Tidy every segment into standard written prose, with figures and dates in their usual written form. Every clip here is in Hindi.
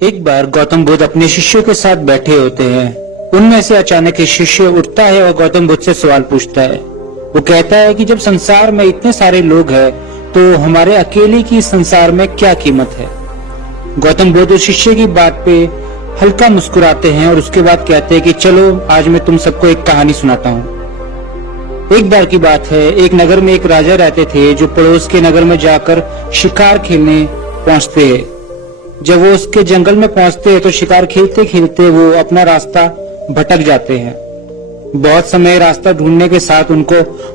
एक बार गौतम बुद्ध अपने शिष्यों के साथ बैठे होते हैं। उनमें से अचानक एक शिष्य उठता है और गौतम बुद्ध से सवाल पूछता है। वो कहता है कि जब संसार में इतने सारे लोग हैं तो हमारे अकेले की संसार में क्या कीमत है। गौतम बुद्ध उस शिष्य की बात पे हल्का मुस्कुराते हैं और उसके बाद कहते हैं कि चलो आज मैं तुम सबको एक कहानी सुनाता हूँ। एक बार की बात है, एक नगर में एक राजा रहते थे जो पड़ोस के नगर में जाकर शिकार खेलने पहुंचते हैं। जब वो उसके जंगल में पहुंचते हैं तो शिकार खेलते खेलते वो अपना रास्ता भटक जाते हैं। बहुत समय रास्ता ढूंढने के साथ उनको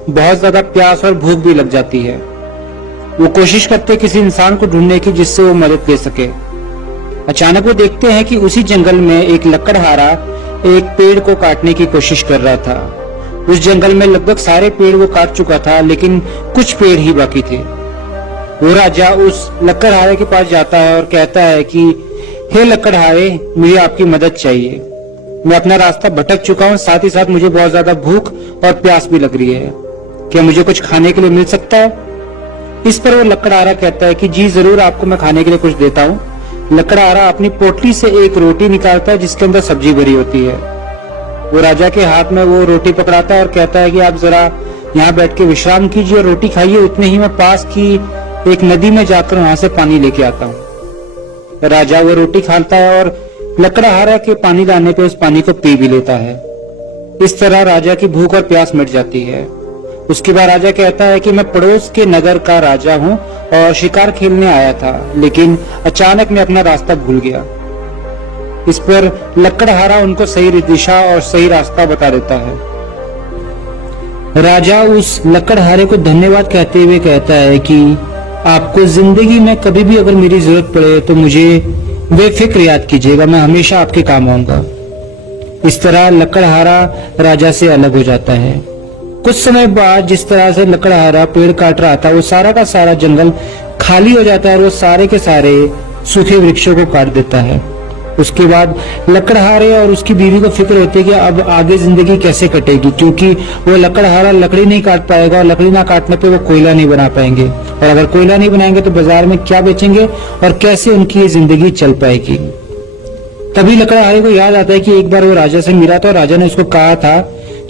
बहुत ज्यादा प्यास और भूख भी लग जाती है। वो कोशिश करते किसी इंसान को ढूंढने की जिससे वो मदद ले सके। अचानक वो देखते हैं कि उसी जंगल में एक लकड़हारा एक पेड़ को काटने की कोशिश कर रहा था। उस जंगल में लगभग सारे पेड़ वो काट चुका था, लेकिन कुछ पेड़ ही बाकी थे। वो राजा उस लकड़हारे के पास जाता है और कहता है कि हे लकड़हारे, मुझे आपकी मदद चाहिए। मैं अपना रास्ता भटक चुका हूँ, साथ ही साथ मुझे बहुत ज्यादा भूख और प्यास भी लग रही है। क्या मुझे कुछ खाने के लिए मिल सकता है? इस पर वो लकड़हारा कहता है कि जी जरूर, आपको मैं खाने के लिए कुछ देता हूँ। लकड़हारा अपनी पोटली से एक रोटी निकालता है जिसके अंदर सब्जी भरी होती है। वो राजा के हाथ में वो रोटी पकड़ाता है और कहता है कि आप जरा यहाँ बैठ के विश्राम कीजिए और रोटी खाइए। उतने ही मैं पास की एक नदी में जाकर वहां से पानी लेके आता हूँ। राजा वो रोटी खाता है और लकड़हारा के पानी लाने पे उस पानी को पी भी लेता है। इस तरह राजा की भूख और प्यास मिट जाती है। उसके बाद राजा कहता है कि मैं पड़ोस के नगर का राजा हूँ और शिकार खेलने आया था, लेकिन अचानक मैं अपना रास्ता भूल गया। इस पर लकड़हारा उनको सही दिशा और सही रास्ता बता देता है। राजा उस लकड़हारे को धन्यवाद कहते हुए कहता है कि आपको जिंदगी में कभी भी अगर मेरी जरूरत पड़े तो मुझे बेफिक्र याद कीजिएगा, मैं हमेशा आपके काम आऊंगा। इस तरह लकड़हारा राजा से अलग हो जाता है। कुछ समय बाद जिस तरह से लकड़हारा पेड़ काट रहा था, वो सारा का सारा जंगल खाली हो जाता है और वो सारे के सारे सूखे वृक्षों को काट देता है। उसके बाद लकड़हारे और उसकी बीवी को फिक्र होती है कि अब आगे जिंदगी कैसे कटेगी, क्योंकि वो लकड़हारा लकड़ी नहीं काट पाएगा और लकड़ी ना काटने पे वो कोयला नहीं बना पाएंगे, और अगर कोयला नहीं बनाएंगे तो बाजार में क्या बेचेंगे और कैसे उनकी ये जिंदगी चल पाएगी। तभी लकड़हारे को याद आता है कि एक बार वो राजा से मिला था और राजा ने उसको कहा था,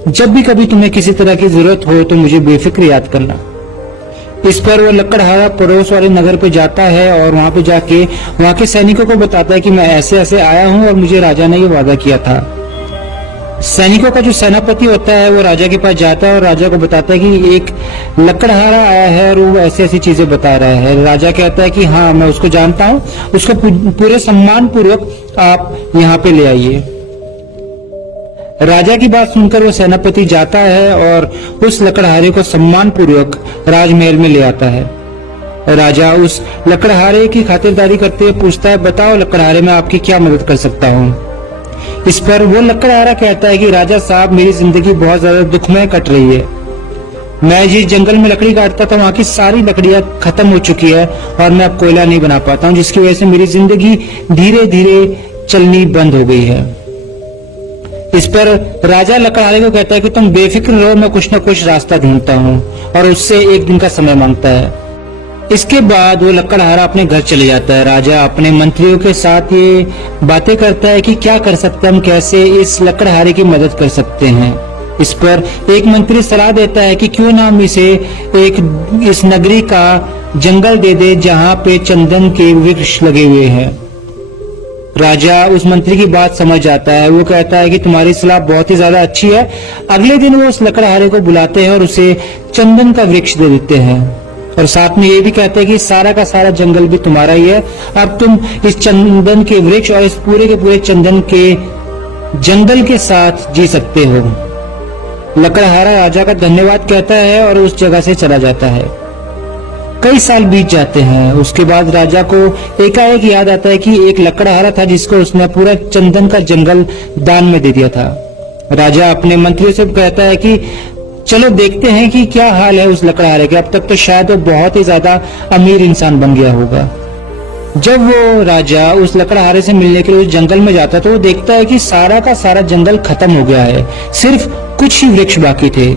जब भी कभी तुम्हें किसी तरह की जरूरत हो तो मुझे बेफिक्र याद करना। इस पर वो लकड़हारा पड़ोस वाले नगर पे जाता है और वहां पे जाके वहां के सैनिकों को बताता है कि मैं ऐसे ऐसे आया हूँ और मुझे राजा ने ये वादा किया था। सैनिकों का जो सेनापति होता है वो राजा के पास जाता है और राजा को बताता है कि एक लकड़हारा आया है और वो ऐसी ऐसी चीजें बता रहा है। राजा कहता है कि हाँ, मैं उसको जानता हूँ, उसको पूरे सम्मान पूर्वक आप यहाँ पे ले आइए। राजा की बात सुनकर वो सेनापति जाता है और उस लकड़हारे को सम्मान पूर्वक राजमहल में ले आता है। राजा उस लकड़हारे की खातिरदारी करते हुए पूछता है, बताओ लकड़हारे, मैं आपकी क्या मदद कर सकता हूँ। इस पर वो लकड़हारा कहता है कि राजा साहब, मेरी जिंदगी बहुत ज्यादा दुखमय कट रही है। मैं जिस जंगल में लकड़ी काटता था वहां की सारी लकड़ियां खत्म हो चुकी है और मैं अब कोयला नहीं बना पाता हूँ, जिसकी वजह से मेरी जिंदगी धीरे धीरे चलनी बंद हो गई है। इस पर राजा लकड़हारे को कहता है कि तुम बेफिक्र रहो, मैं कुछ न कुछ रास्ता ढूंढता हूँ, और उससे एक दिन का समय मांगता है। इसके बाद वो लकड़हारा अपने घर चले जाता है। राजा अपने मंत्रियों के साथ ये बातें करता है कि क्या कर सकते हैं, हम कैसे इस लकड़हारे की मदद कर सकते हैं। इस पर एक मंत्री सलाह देता है कि क्यों ना हम इसे इस नगरी का जंगल दे दे जहाँ पे चंदन के वृक्ष लगे हुए हैं। राजा उस मंत्री की बात समझ जाता है। वो कहता है कि तुम्हारी सलाह बहुत ही ज्यादा अच्छी है। अगले दिन वो उस लकड़हारे को बुलाते हैं और उसे चंदन का वृक्ष दे देते हैं, और साथ में ये भी कहते हैं कि सारा का सारा जंगल भी तुम्हारा ही है, अब तुम इस चंदन के वृक्ष और इस पूरे के पूरे चंदन के जंगल के साथ जी सकते हो। लकड़हारा राजा का धन्यवाद कहता है और उस जगह से चला जाता है। कई साल बीत जाते हैं। उसके बाद राजा को एकाएक याद आता है कि एक लकड़हारा था जिसको उसने पूरा चंदन का जंगल दान में दे दिया था। राजा अपने मंत्रियों से कहता है कि चलो देखते हैं कि क्या हाल है उस लकड़हारे के। अब तक तो शायद वो बहुत ही ज्यादा अमीर इंसान बन गया होगा। जब वो राजा उस लकड़हारे से मिलने के लिए उस जंगल में जाता तो वो देखता है कि सारा का सारा जंगल खत्म हो गया है, सिर्फ कुछ ही वृक्ष बाकी थे।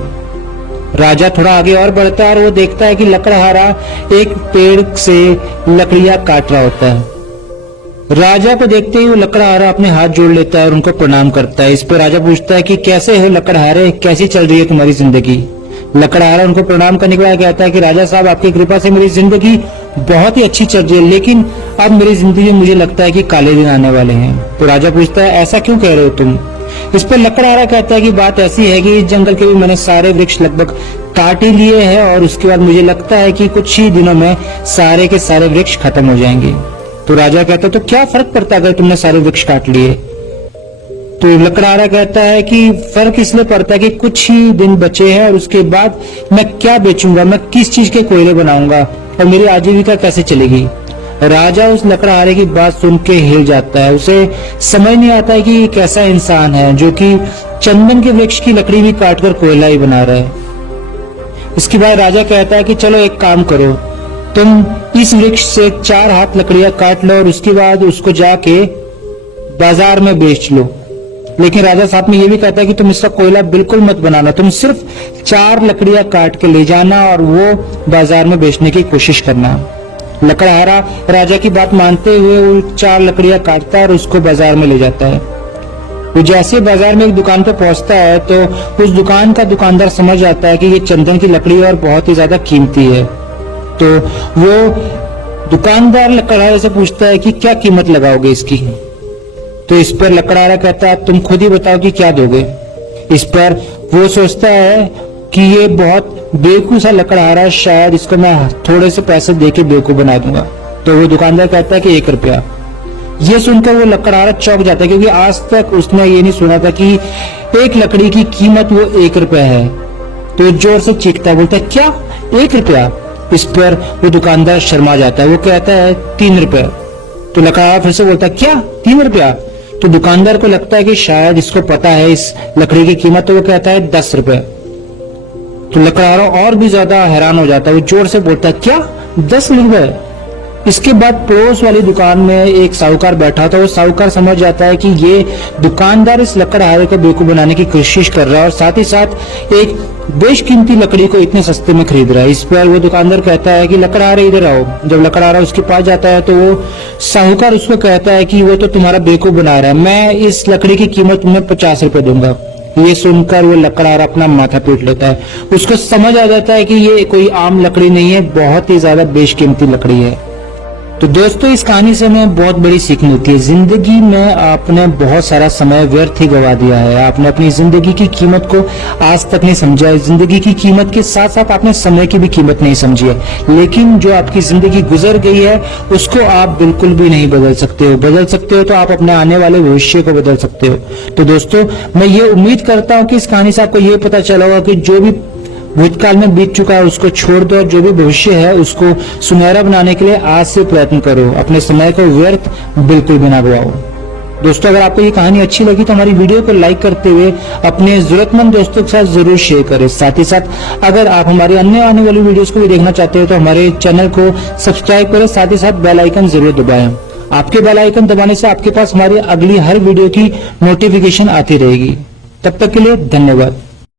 राजा थोड़ा आगे और बढ़ता है और वो देखता है कि लकड़हारा एक पेड़ से लकड़ियां काट रहा होता है। राजा को देखते ही वो लकड़हारा अपने हाथ जोड़ लेता है और उनको प्रणाम करता है। इस पर राजा पूछता है कि कैसे हो लकड़हारे, कैसी चल रही है तुम्हारी जिंदगी। लकड़हारा उनको प्रणाम करने के बाद कहता है कि राजा साहब, आपकी कृपा से मेरी जिंदगी बहुत ही अच्छी चल रही है, लेकिन अब मेरी जिंदगी में मुझे लगता है कि काले दिन आने वाले हैं। तो राजा पूछता है ऐसा क्यों कह रहे हो तुम। इस पर लकड़हारा कहता है कि बात ऐसी है कि इस जंगल के भी मैंने सारे वृक्ष लगभग काट ही लिए हैं और उसके बाद मुझे लगता है कि कुछ ही दिनों में सारे के सारे वृक्ष खत्म हो जाएंगे। तो राजा कहता है तो क्या फर्क पड़ता है अगर तुमने सारे वृक्ष काट लिए। तो लकड़हारा कहता है कि फर्क इसलिए पड़ता है कि कुछ ही दिन बचे हैं और उसके बाद मैं क्या बेचूंगा, मैं किस चीज के कोयले बनाऊंगा और मेरी आजीविका कैसे चलेगी। राजा उस लकड़हारे की बात सुन के हिल जाता है। उसे समझ नहीं आता है कि ये कैसा इंसान है जो कि चंदन के वृक्ष की लकड़ी भी काटकर कोयला ही बना रहा है। इसके बाद राजा कहता है कि चलो एक काम करो, तुम इस वृक्ष से 4 हाथ लकड़ियां काट लो और उसके बाद उसको जाके बाजार में बेच लो। लेकिन राजा साहब में ये भी कहता है कि तुम इसका कोयला बिल्कुल मत बनाना, तुम सिर्फ 4 लकड़ियां काट के ले जाना और वो बाजार में बेचने की कोशिश करना। लकड़हारा राजा की बात मानते हुए वो 4 लकड़ियां काटता है और उसको बाजार में ले जाता है। वो जैसे बाजार में एक दुकान पर पहुंचता है तो उस दुकान का दुकानदार समझ जाता है कि ये चंदन की लकड़ी और बहुत ही ज्यादा कीमती है। तो वो दुकानदार लकड़हारे से पूछता है कि क्या कीमत लगाओगे इसकी। तो इस पर लकड़हारा कहता है तुम खुद ही बताओ कि क्या दोगे। इस पर वो सोचता है कि ये बहुत बेवकूफ सा लकड़हारा है, शायद इसको मैं थोड़े से पैसे देके बेवकूफ बना दूंगा। तो वो दुकानदार कहता है कि 1 रुपया। ये सुनकर वो लकड़हारा चौंक जाता है क्योंकि आज तक उसने ये नहीं सुना था कि एक लकड़ी की कीमत वो 1 रुपया है। तो जोर से चीखता है, बोलता है क्या 1 रुपया। इस पर वो दुकानदार शर्मा जाता है, वो कहता है 3 रुपया। तो लकड़हारा फिर से बोलता है क्या 3 रुपया। तो दुकानदार को लगता है कि शायद इसको पता है इस लकड़ी की कीमत, तो वो कहता है 10 रुपए। तो लकड़हारा और भी ज्यादा हैरान हो जाता है, वो जोर से बोलता है क्या 10 रुपए। इसके बाद पड़ोस वाली दुकान में एक साहूकार बैठा था। वो साहूकार समझ जाता है कि ये दुकानदार इस लकड़हारे को बेवकूफ बनाने की कोशिश कर रहा है और साथ ही साथ एक बेशकीमती लकड़ी को इतने सस्ते में खरीद रहा है। इस पर वो दुकानदार कहता है कि लकड़हारे इधर आओ। जब लकड़हारा उसके पास जाता है तो वो साहूकार उसको कहता है कि वो तो तुम्हारा बेवकूफ बना रहा है, मैं इस लकड़ी की कीमत तुम्हें 50 रुपए दूंगा। ये सुनकर वो लकड़हारा अपना माथा पीट लेता है। उसको समझ आ जाता है कि ये कोई आम लकड़ी नहीं है, बहुत ही ज्यादा बेशकीमती लकड़ी है। तो दोस्तों इस कहानी से हमें बहुत बड़ी सीख मिलती है। जिंदगी में आपने बहुत सारा समय व्यर्थ ही गवा दिया है। आपने अपनी जिंदगी की कीमत को आज तक नहीं समझा है। जिंदगी की कीमत के साथ साथ आपने समय की भी कीमत नहीं समझी है। लेकिन जो आपकी जिंदगी गुजर गई है उसको आप बिल्कुल भी नहीं बदल सकते हो। बदल सकते हो तो आप अपने आने वाले भविष्य को बदल सकते हो। तो दोस्तों मैं ये उम्मीद करता हूँ कि इस कहानी से आपको ये पता चला होगा कि जो भी भूतकाल में बीत चुका है उसको छोड़ दो और जो भी भविष्य है उसको सुनहरा बनाने के लिए आज से प्रयत्न करो। अपने समय को व्यर्थ बिल्कुल भी ना गवाओ। दोस्तों अगर आपको ये कहानी अच्छी लगी तो हमारी वीडियो को लाइक करते हुए अपने जरूरतमंद दोस्तों के साथ जरूर शेयर करें। साथ ही साथ अगर आप हमारी अन्य आने वाली वीडियोस को भी देखना चाहते हो तो हमारे चैनल को सब्सक्राइब करें। साथ ही साथ बेल आइकन जरूर दबाएं। आपके बेल आइकन दबाने से आपके पास हमारी अगली हर वीडियो की नोटिफिकेशन आती रहेगी। तब तक के लिए धन्यवाद।